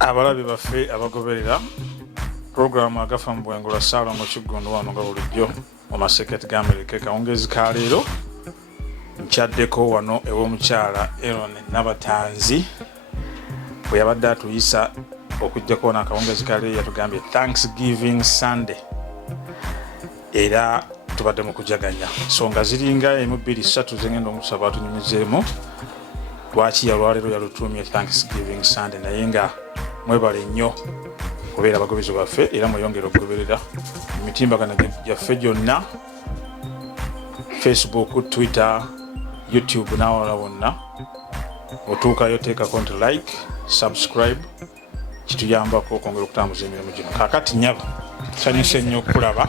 Abalabi baffe abagoberera programu agafa mu bwengo lwa Saalongo mu Kiggundu wano nga bulijjo mu maseketi g'Amerika kawungezi ka leero nkyaddeko wano ew'omukyala Aaron Nabatanzi bwe yabadde atuyisa okujjako wano akawungezi ka leero yatugambye Thanksgiving Sunday era tubadde mu kujaganya songa ziringa emu bbiri ssatu zengenda omusaba atunyumizeemu lwaki yalwaleero yalutumye Thanksgiving Sunday naye nga mwebale nnyo kubeera abagoberezi baffe era mweyongera okugoberera emitimbagano gyaffe gyonna Facebook, Twitter, YouTube n'awalala wonna otuukayo teekako nti like, subscribe kituyambako okwongera okutambuza emirimu gino. Kaakati nnyabo nsanyuse nnyo okulaba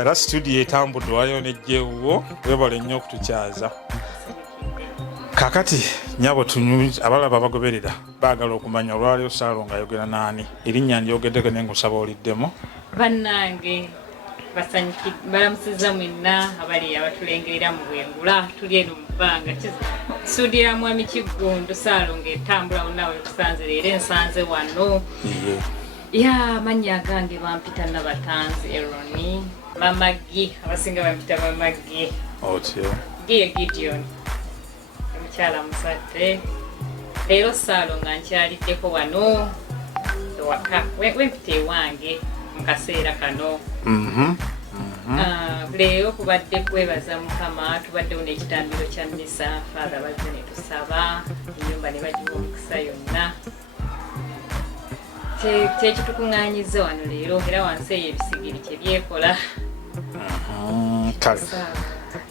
era studio etambudde wayo nejjeewuwo webale nnyo okutukyaza. Kakati nyabo abalaba abagoberera baagala okumanya olwaleero Saalongo ayogera naani erinnya ndyogeddeko naye ngusaba oliddemu. Bannange balamusiza mwenna abali abatulengerera mu bwengula tuli eno mu bbanga studio ya mwami Kiggundu Saalongo etambula wonna kusanze leero ensanze wano ya mannya gange bampita Nabatanzi Aaron Mama Gi abasinga bampita Mama Gi Gi Gideon omukyala musate leero Saalongo nkyaliddeko wano ewaka wempita ewange mu kaseera kano leero kubadde kwebaza Mukama tubaddewo n'ekitambiro kya mmisa Father bazze ne tusaba ennyumba ne bagiwa omukisa yonna kyekitukuŋŋaanyiza wano leero era wansi eyo ebisigiri kye byekola kale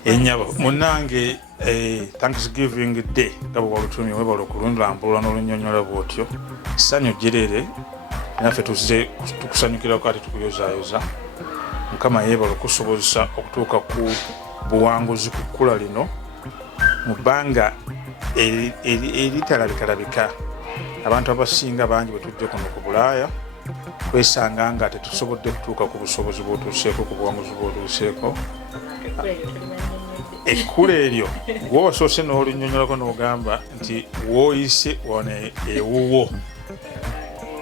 ennyabo munnange Thanksgiving Day nga bwe walutumye webala okululambulula n'olunyonyola bw'otyo ssanyu gyereere naffe tuzze tukusanyukirako ate tukuyozaayoza Mukama yeebala okusobozesa okutuuka ku buwanguzi ku kkula lino mu bbanga eritalabika abantu abasinga bangi bwe tujja kuno ku Bulaaya twesanga nga tetusobodde kutuuka ku busobozi bw'otuuseeko ku buwanguzi bw'otuuseeko ekkula eryo gwobasoose n'olunyonyolako n'ogamba nti wooyise wano ewuwo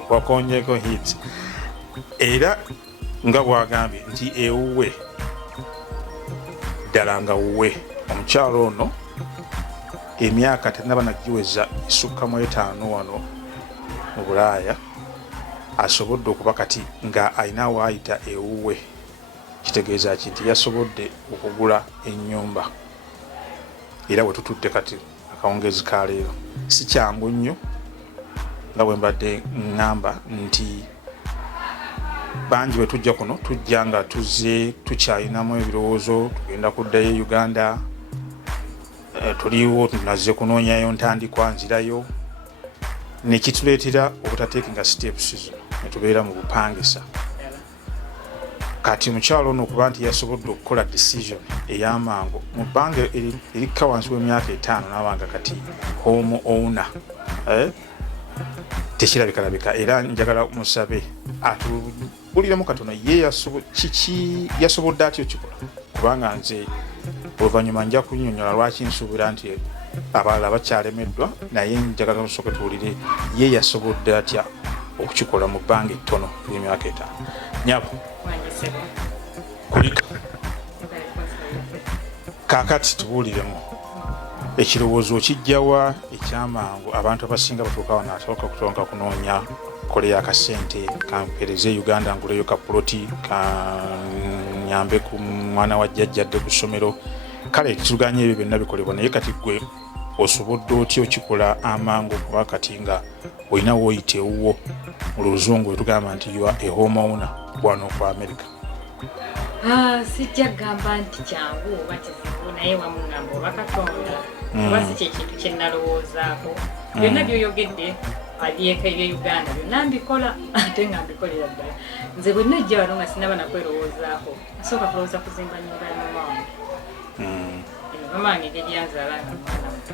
wakonyeko hit era nga bwagambye nti ewuwe ddala nga wuwe omukyalo ono emyaka tenaba nagiweza esukka mu etaano wano mu Bulaaya asobodde okuba kati nga alina waayita ewuwe kitegeeza ki nti yasobodde okugula ennyumba era bwe tutudde kati akawungezi ka leero si kyangu nnyo nga bwe mbadde ŋŋamba nti bangi bwe tujja kuno tujja nga tuzze tukyalinamu ebirowoozo tugenda kuddayo e Uganda tuliwo tunazze kunoonyayo ntandikwa nzirayo nekituleetera obutateekinga steps zino netubeera mu bupangisa kati omukyalo ono okuba nti yasobodde okukola decision ey'amangu mu bbanga erikka wansi w'emyaka 5 n'abanga kati home owner tekirabikalabika era njagala musabe atubuliremu katono ye kiki yasobodde atyo kikola kubanga nze oluvannyuma nja kunnyonnyola lwaki nsuubira nti abalala bakyalemeddwa naye njagala tusooke tuwulire ye yasobodde atya okukikola mu bbanga ettono y'emyaka 5 nyabo kulika kaakati tubuuliremu ekirowoozo kijjawa ekyamangu abantu abasinga batuuka wano asooka kutonka kunoonya kole yakasente kampereze Uganda nguleyo kapuloti kanyambe ku mwana wa jjajjadde ku ssomero kale kituganya ebyo byonna bikolebwa naye kati gwe osobodde otya okikola amangu kuba kati nga olina wooyita ewuwo mu luzungu etugamba nti you are a home owner wano ku America. Sijja gamba nti kyangu oba kizibu naye wamu ngamba oba Katonda oba si kyekintu kye nalowoozaako byonna byoyogedde abyeka ebya Uganda byonna mbikola ate nga mbikolera ddala nze bwe najja wano nga sinaba nakwerowoozaako nasooka kulowooza kuzimba nnyumba ya mama wange mama wange engeri yanzaala nga mwana muto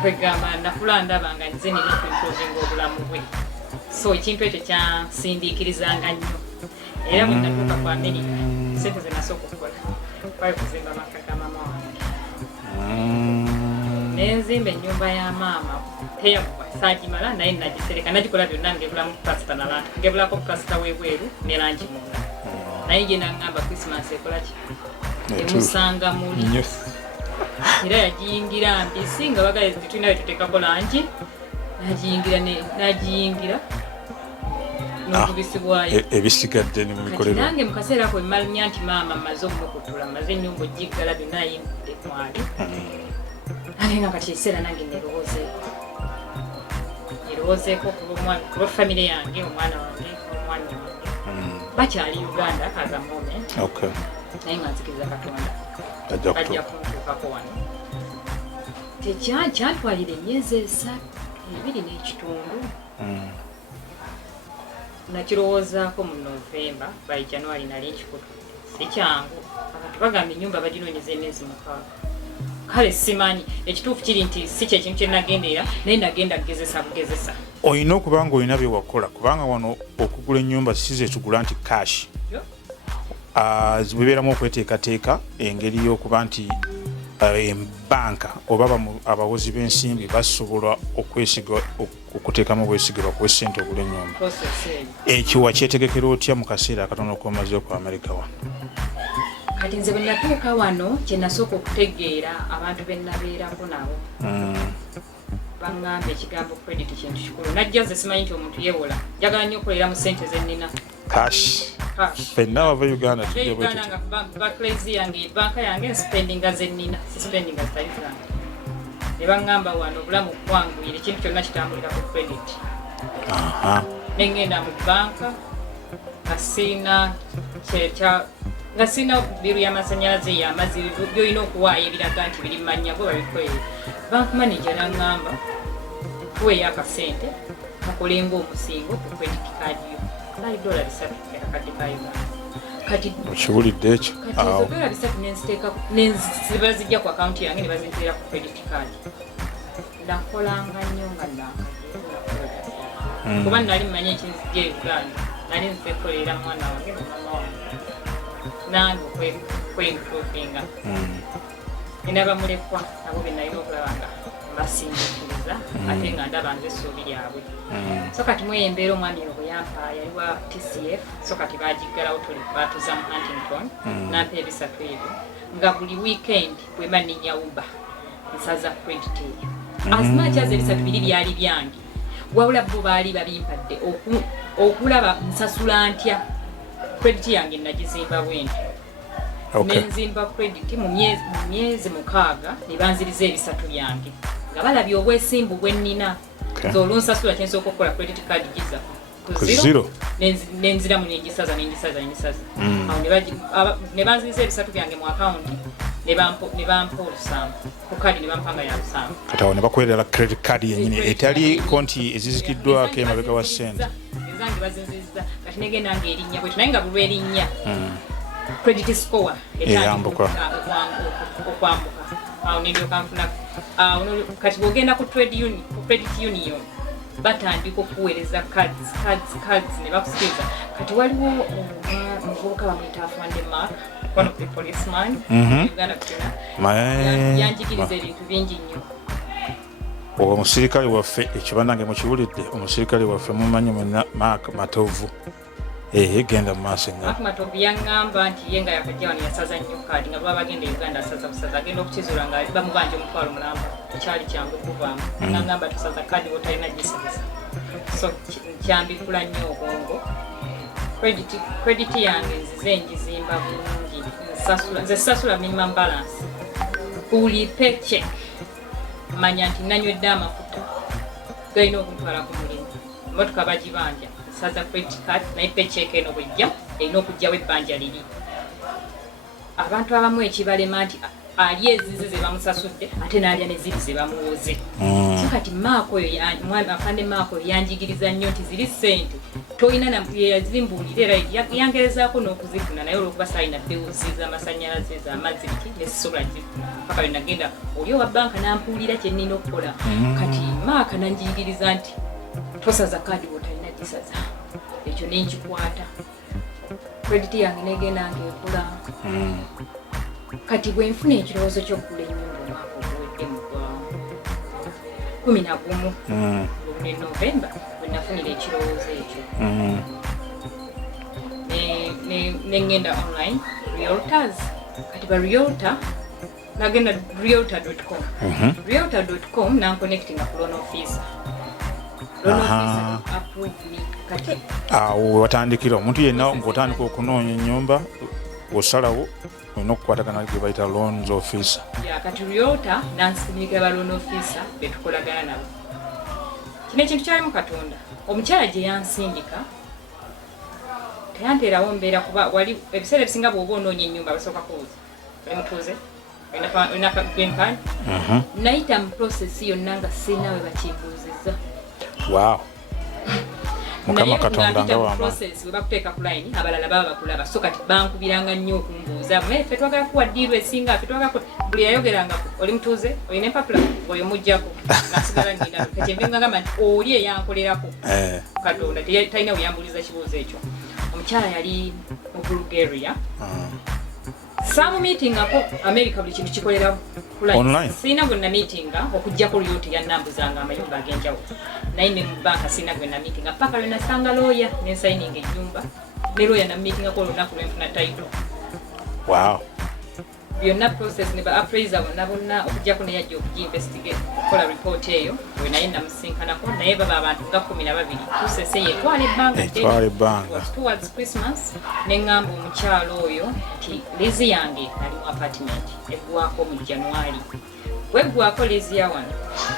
kwegamba nakula ndaba nga nze nina okuimprovinga obulamu bwe so ekintu ekyo kyansindiikirizanga nnyo era bwe natuuka ku America sente ze nasooka okukola kwali kuzimba maka ga mama wange nenzimba ennyumba ya maama teyagwa saagimala naye nagisereka nagikola byonna ngebulamu kasita nalantu ngebulako kasita webweru ne langi munda naye gye naŋŋamba Christmas ekola ki emusanga muli era yagiyingira mbisi nga bagale tulina bwe tuteekako langi nagiyingira n'obubisi bwayo ebisigadde ne mubikolera nange mu kaseera ako emmanya nti maama maze omukutula maze ennyumba ogiggala byonna ayimbudde mwali nange nga kati ekiseera nange nerowoozeeko kuba famire yange omwana wange omwana wange bakyali Uganda kaza moment naye nga nzikiriza Katonda bajja kuntuukako wano tekyantwalira emyezi 2 n'ekitundu nakirowoozaako mu Novemba by January nali nkikutudde sikyangu abantu bagamba ennyumba baginoonyeza emyezi 6 kale simanyi ekituufu kiri nti si kyekintu kyenagendeera naye nagenda kugezesa bugezesa olina okuba nga olina byewakola kubanga wano okugula ennyumba size ekigula nti cash zibeeramu okweteekateeka engeri y'okuba nti banka oba abawozi b'ensimbi basobola okuteekamu obwesigirwa ku ssente ogula ennyumba ekyo wakyetegekera otya mu kaseera akatono k'omaze ku America wano kati nze bwe natuuka wano kye nasooka okutegeera abantu be nabeerako nabo baŋŋamba ekigambo credit kintu kikulu najja nze simanyi nti omuntu yeewola njagala nnyo okukolera mu ssente zennina cash fenna wava Uganda nga bacrazy yange banka yange spendinga zennina si spendinga zitali zange ne baŋŋamba wano obulamu kwanguire ekintu kyonna kitambulira ku credit nengenda mu banka nga sirina biru y'amasannyalaze y'amazzi byolina okuwaayo ebiraga nti biri manya gwe babikwere bank manager naŋŋamba tuweeyo akasente kakolenga omusingo ku credit card yo $3 akakadde ka Uganda kati okiwulidde ekyo $3 nezibazijja ku akaunti yange ne baziteera ku credit card nakolanga nnyo nga nakolaga kuba nali mmanyi ekinzijja Uganda nali nzekolera mwana wange ne mama wange nange kwentuukinga nina bamulekwa nabo benalina okulaba nga mbasingikiriza ate nga ndaba nze essuubi lyabwe so kati mweyo embeera omwami oyo bwe yampa yali wa TCF so kati bagiggalawo batuza mu Huntington nampa ebisatu ebyo nga buli weekend bwemba ninya Uber nsaza credit eyo azimaki ebisatu biri byali byange wabula bo baali babimpadde okulaba nsasula ntya credit yange nagizimba bwenti nenzimba credit mu myezi 6 ne banziriza ebisatu byange nga balabye obwesimbu bwe nnina olwonsasula kyensooka okukola credit card giza ku zero nenziramu nengisaza ne banziriza ebisatu byange mu akawunti ne bampa olusambu ku kadi ne bampanga ya lusambu kati awo ne bakuweerera credit card yennyini etali konti ezizikiddwako emabega wa ssente zange bazinzizza kati negenda nga erinnya bwe tunaye nga bulwa erinnya credit score eyambuka okwambuka awo nendyoka nfuna kati bwogenda ku credit union batandika okuweereza cards ne bakusikiriza kati waliwo omuvubuka bamuyita afande Myaka one of the policeman Uganda yanjigiriza ebintu bingi nnyo omusirikale waffe ekibanange mukiwulidde omusirikale waffe mumanyi mwenna Myaka Matovu genda mu maaso Matovu yaŋŋamba nti ye nga yakajja wano yasaza nnyo kaadi nga baba bagenda Uganda asaza busaza agenda okukizula nga bamubanja omutwalo mulamba ekyali kyangu okuvaamu naŋŋamba tusaza kaadi botalina gisaza so kyambikula nnyo obwongo credit yange nzize njizimba bulungi nze sasula minimum balance buli paycheck manya nti nanywedde amafuta galina okuntwala ku mulimu emotoka bagibanja saza credit card naye paycheck eno bwejja erina okujjawo ebbanja liri abantu abamu ekibalema nti ali ezize ze bamusasudde ate n'alya neziri ze bamuwoze so kati Myaka oyo afande Myaka oyo yanjigiriza nnyo nti ziri ssente tolina yazimbuulira era yangerezaako n'okuzifuna naye olwokuba saalina bbewuzi z'amasannyalaze z'amazzi biki nezisobola gifuna paka lwe nagenda oli owa banka nampuulira kye nnina okukola kati Myaka nanjigiriza nti tosaza kaadi bw'otalina gisaza ekyo nenkikwata credit yange negenda ng'ekula kati bwe nfuna ekirowoozo ky'okugula ennyumba omwaka oguwedde mu gwa 11 ne Novemba bwe nafunira ekirowoozo ekyo ne ngenda online realtors kati ba realtor nagenda realtor.com realtor.com nanconnectinga ku loan officer approve me kati watandikira omuntu yenna ng'otandika okunoonya ennyumba osalawo olina okukwatagana gye bayita loans officer kati realtor nansindikira ba loan officer betukolagana nabo kino ekintu kyalimu katonda omukyala gye yansindika teyanteerawo mbeera kuba wali ebiseera ebisinga bw'oba onoonya ennyumba basooka kubuuza oli mutuuze olina green card nayita mu process yonna nga sirina we bakimbuuzizza mukama katonda nga wama process we bakuteeka ku line abalala baba bakulaba so kati bankubiranga nnyo okumbuuza ffe twagala kuwa ddiiru esinga ffe twagala buli yayogeranga oli mutuuze olina empapula oyo mujjako nasigala ngenda kati mbingagamba nti oli eyankolerako katonda talina weyambuuliza kibuuzo ekyo omukyala yali mu Bulgaria samu meetingako America buli kintu kikolera online sina gwe na meetinga okujjako lyote ya nambuzanga amayumba agenjawo naye ne mu banka sina gwe na meetinga paka lwe nasanga lawyer ne signing ennyumba ne lawyer na meetinga ko lunaku lwenfuna title byonna process ne ba appraiser bonna okujjako ne yajja okuginvestigate okukola report eyo we naye namusinkanako naye baba abantu nga 12 tusese ye twala ebbanga towards Christmas ne ngamba omukyalo oyo nti lizi yange ali mu apartment eggwako mu January weggwako lizi ya wano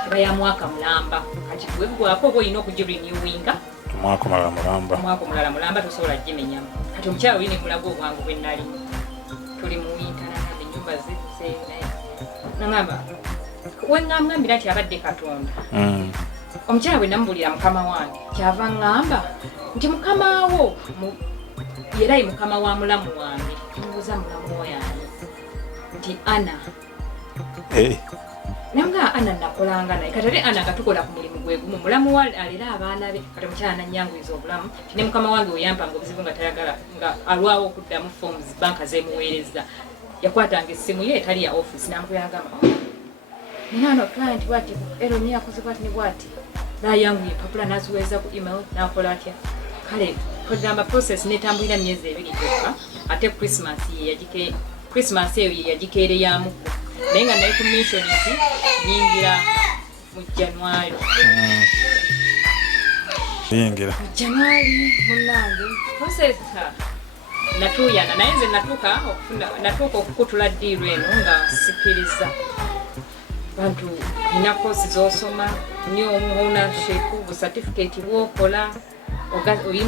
eba ya mwaka mulamba kati weggwako oba olina okugirenewinga mwaka mulala mulamba tosobola gimenyamu kati omukyalo olina mulago obwangu bwe nalimu tuli mu winter nyumba zise nangamba wengambira nti abadde katonda omukyala bwe namubulira mukama wange kyava ngamba nti mukama wo era ye mukama wa mulamu wange mubuuza mulamu wange nti Ana nanga Ana nakolanga naye kati ate Ana katukola ku mulimu gwe gumu mulamu wa alera abaana be kati omukyala nannyanguyiza obulamu tine mukama wange weyampanga obuzibu nga tayagala nga alwawo okuddamu forms banka zemuweereza yakwatanga essimu ye etali ya office namukuyagamba nino client bwati ero ni yakoze bwati ni bwati nayangu empapula naziweza ku email nakola atya kale kugamba process netambulira myezi 2 gyokka ate Christmas eyo yagikeere yamuko naye nga naye ku mission nti nyingira mu January munange process natuyana naye nze natuuka okukutula ddiiru eno nga sikiriza bantu nina kosi z'osoma ni ownership bu certificate bw'okola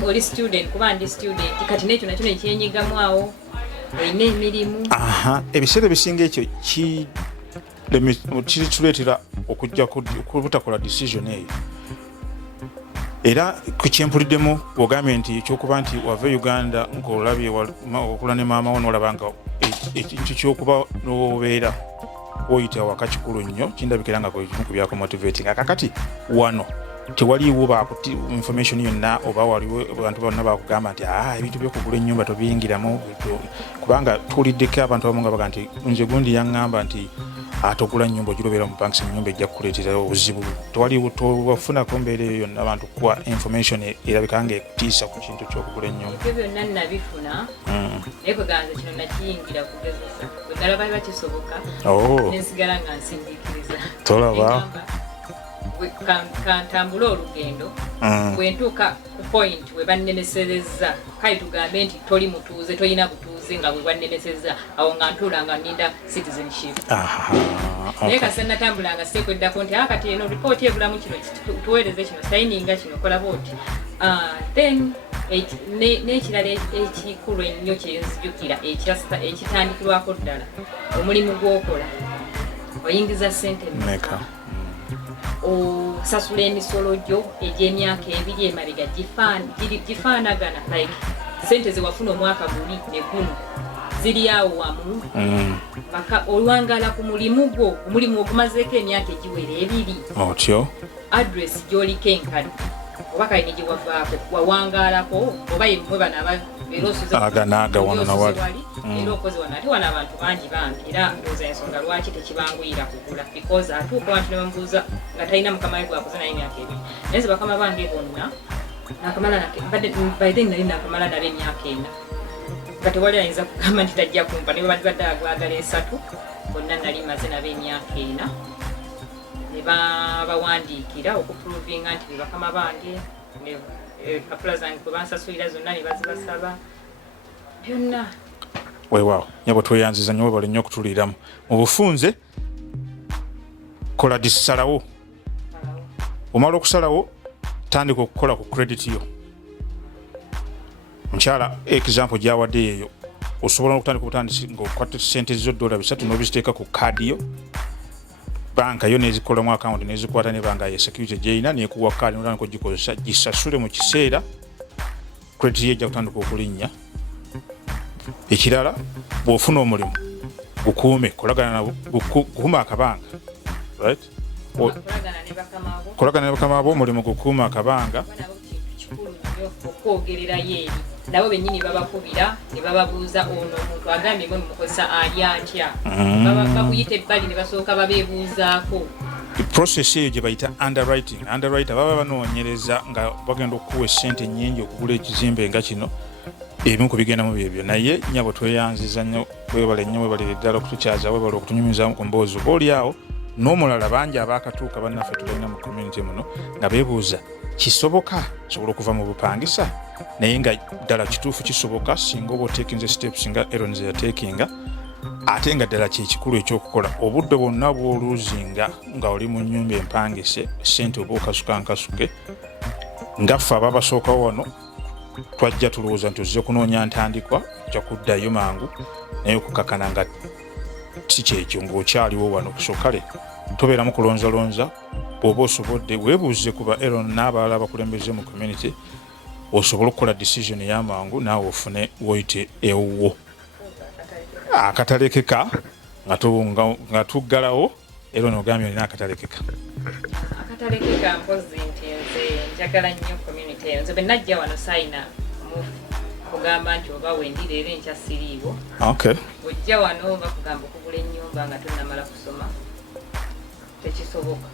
oli student kuba ndi student kati n'ekyo nakyo nekyenyigamu awo olina emirimu ebiseera ebisinga ekyo kituleetera okujja kubutakola decision eyo era ku kyempuliddemu ogambye nti ekyokuba nti wava Uganda ng'olabye okula ne maama wo n'olaba nga ekintu ky'okuba n'obeera oyita waka kikulu nnyo kindabikira nga kimu ku byakumotivating akakati wano tewaliwo information yonna oba waliwo abantu bonna bakugamba nti ebintu by'okugula ennyumba tobiyingiramu kubanga tuwuliddeko abantu abamu nga baga nti nze gundi yaŋŋamba nti atogula nnyumba ogirobeera mu banks ennyumba ejja kukuleetera obuzibu tewaliwo towafunako mbeera eyo yonna abantu kuwa information erabika nga ekutiisa ku kintu ky'okugula ennyumba ebyo byonna nabifuna naye kweganza kino nakiyingira kugezesa bwegala bali bakisoboka nensigala nga nsindiikiriza tolaba kantambula olugendo bwentuuka ku point we bannenesereza kale tugambe nti toli mutuuze tolina butuuze nga bwe banneneseza awo nga ntuula nga nninda citizenship naye kasi natambulanga seekweddako nti kati eno ripooti ebulamu kino tuweereze kino sayininga kino kola booti then n'ekirala ekikulu ennyo kyenzijukira ekitandikirwako ddala omulimu gw'okola oyingiza ssente mmeka osasula emisolo gyo egy'emyaka 2 emabega gifaanagana like sente zewafuna omwaka guli ne guno ziri awo wamu olwangala ku mulimu gwo omulimu ogumazeeko emyaka egiwera 2 otyo address gy'oliko enkadde oba kalina gye wavaako wawangalako oba yemmwe bano Aganaga wano na wali. Era okoze wano ate wana abantu bangi era ndowooza ensonga lwaki tekibanguyira kugula because atuuka abantu ne bamubuuza nga talina mukama we gwakoze naye emyaka ebiri naye nze bakama bange bonna nakamala by then nali nakamala nabo emyaka ena nga tewali ayinza kugamba nti tajja kumpa ne badde agwagala 3 bonna nali maze nabo emyaka ena ne bawandiikira okuprovinga nti bakama bange kapula zange kwe bansasulira zonna ne bazibasaba byonna weewaawo nyabo tweyanziza nnyo webale nnyo okutuliramu mu bufunze kola disalawo omala okusalawo tandika okukola ku credit yo mukyala example gyawadde eyo osobola okutandika obutandisi ng'okwata sente zo $3 n'obiziteeka ku kaadi yo banka yo nezikolamu account nezikwata ne banga ya security gyeyina nekuwa kaadi notandika ogikozesa gisasule mu kiseera credit ye ejja kutandika okulinnya ekirala bw'ofuna omulimu gukuume kukuuma akabanga right kolagana ne bakama abo omulimu gukuuma akabanga okwogererayo eri nabo bennyini babakubira ne bababuuza ono omuntu agambye mwe mukozesa ali atya bakuyita ebbali ne basooka babeebuuzaako process eyo gye bayita underwriter baba banoonyereza nga bagenda okukuwa essente nnyingi okugula ekizimbe nga kino ebimu ku bigendamu byebyo naye nyabo tweyanziza nnyo webale nnyo webalire ddala okutukyaza webale okutunyumizamu ku mboozi oba oli awo n'omulala bangi abaakatuuka bannaffe tulina mu community muno nga beebuuza kisoboka sobola okuva mu bupangisa naye nga ddala kituufu kisoboka singa oba otekinze steps nga Aaron ze yatekinga ate nga ddala kyekikulu ekyokukola obudde bwonna bw'oluuzinga nga oli mu nnyumba empangise sente oba okasukankasuke ngaffe ababasookawo wano twajja tulowooza nti ozze kunoonya ntandikwa ojja kuddayo mangu naye okukakana nga si kyekyo ng'okyaliwo wano so kale tobeeramu kulonzalonza bw'oba osobodde weebuuze kuba Aaron n'abalala abakulembeze mu community osobola okukola decision y'amangu naawe ofune woyite ewuwo akatalekeka nga tuggalawo Aaron ogambye olina akatalekeka mpozi nti nze njagala nnyo community eyo nze benajja wano sayina kugamba nti oba wendira era enkya siriiwo ojja wano bakugamba okugula ennyumba nga tonnamala kusoma tekisoboka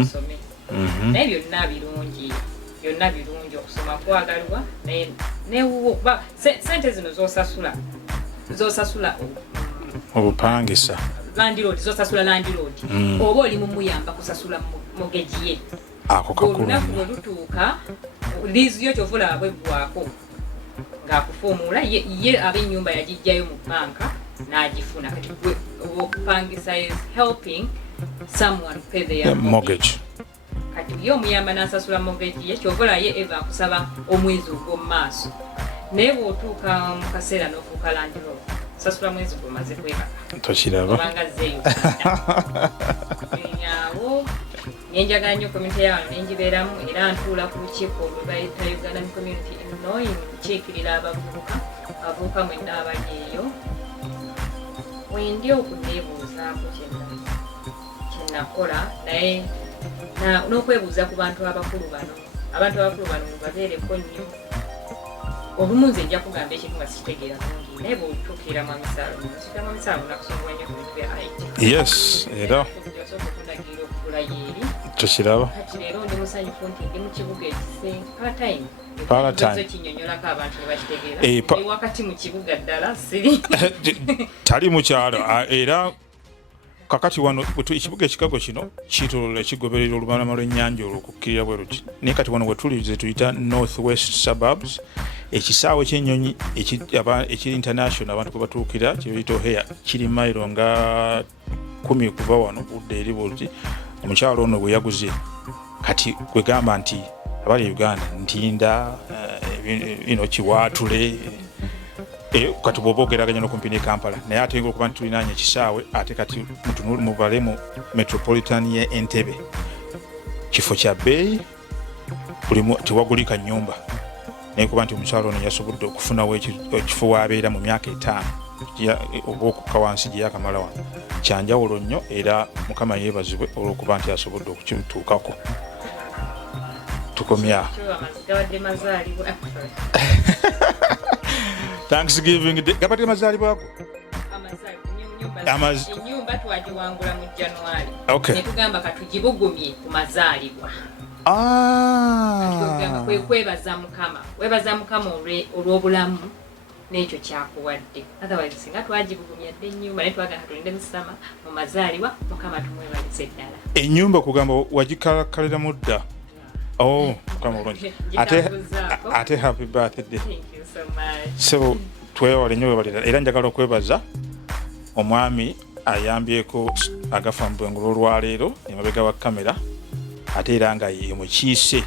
osome naye byonna birungi okusoma kwagalwa naye newuwo kuba sente zino zosasula obupangisa zosasula landlord oba oli mumuyamba kusasula mogeji ye olunaku bwe lutuuka liizi yo kyovula bweggwako ng'akufuumuula ye ab'ennyumba yagijjayo mu banka n'agifuna kati gwe okupangisa is helping someone pay their mortgage kati ye omuyamba n'asasula mortgage ye kyovula ye eva akusaba omwezi ogw'omu maaso naye bw'otuuka mu kaseera n'ofuuka landlord sasula mwezi gumaze kwebaka tokiraba obanga zeeyo awo nenjagala nnyo community yawo nenjibeeramu era ntuula ku lukiiko olwe bayita Uganda Community Knowing kukiikirira abavubuka mwenna abali eyo wendi okuneebuuzaako kyenakola naye n'okwebuuza ku bantu abakulu bano mubabeereko nnyo olumu nze nja kugamba ekintu nga sikitegeera bulungi naye bw'otuukira mu misaalo nakusongola nnyo ku bintu bya IT era okugula yeeri tukiraba kati leero ndi musanyufu nti ndi mu kibuga ekise Palatine kinyonyolako abantu ne bakitegeera wakati mu kibuga ddala siri tali mu kyalo era kakati wano ekibuga ekikago kino kitolola ekigoberera olubalama lw'ennyanja olw'okukkirira bwe ruti naye kati wano wetuli ze tuyita north west suburbs ekisaawe ky'ennyonyi ekiri international abantu kwe batuukira kyebiyita Oheya kiri mayiro nga 10 kuva wano budde eri buti omukyalo ono bwe yaguze kati kwegamba nti abali Uganda ntinda kiwaatule kati bw'oba ogeraganya n'okumpi ne Kampala naye ate okuba nti tulinaanye ekisaawe ate kati mubale mu metropolitan ye Entebbe kifo kya bbeeyi tewagulika nnyumba naye kuba nti omukyalo ono yasobodde okufunawo ekifo w'abeera mu myaka 5 oba okukka wansi gye yakamala wano kyanjawulo nnyo era Mukama yeebazibwe olw'okuba nti asobodde okukituukako tukomya Thanksgiving Day gabadde amazaalibwako Enyumba twagiwangula mu January. Okay. Ne tugamba katugibugumye ku mazaalibwa. Ah. Kwebaza Mukama. Webaza Mukama olw'obulamu n'ekyo kyakuwadde. Otherwise singa twagibugumya dde ennyumba ne twagala tulinde musama mu mazaalibwa Mukama tumwebalize ddala. Ennyumba kugamba wagikalakalira mudda. Oh, Mukama bulungi. Ate happy birthday. Thank you so much. So twewale nnyo webalira era njagala okwebaza omwami ayambyeko agafa mu bwengulu olwaleero emabega wa kamera ate era nga ye mukiise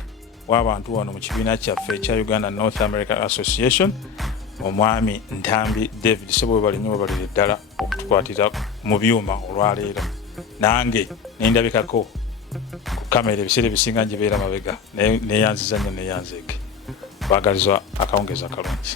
w'abantu wano mu kibiina kyaffe ekya Uganda North America Association omwami Ntambi David Sebo webali nnyo webalira ddala okutukwatira mu byuma olwaleero nange nendabikako ku kamera ebiseera ebisinga njibeera mabega neyanziza nnyo neyanzeeke baagalizwa akawungeezi akalungi.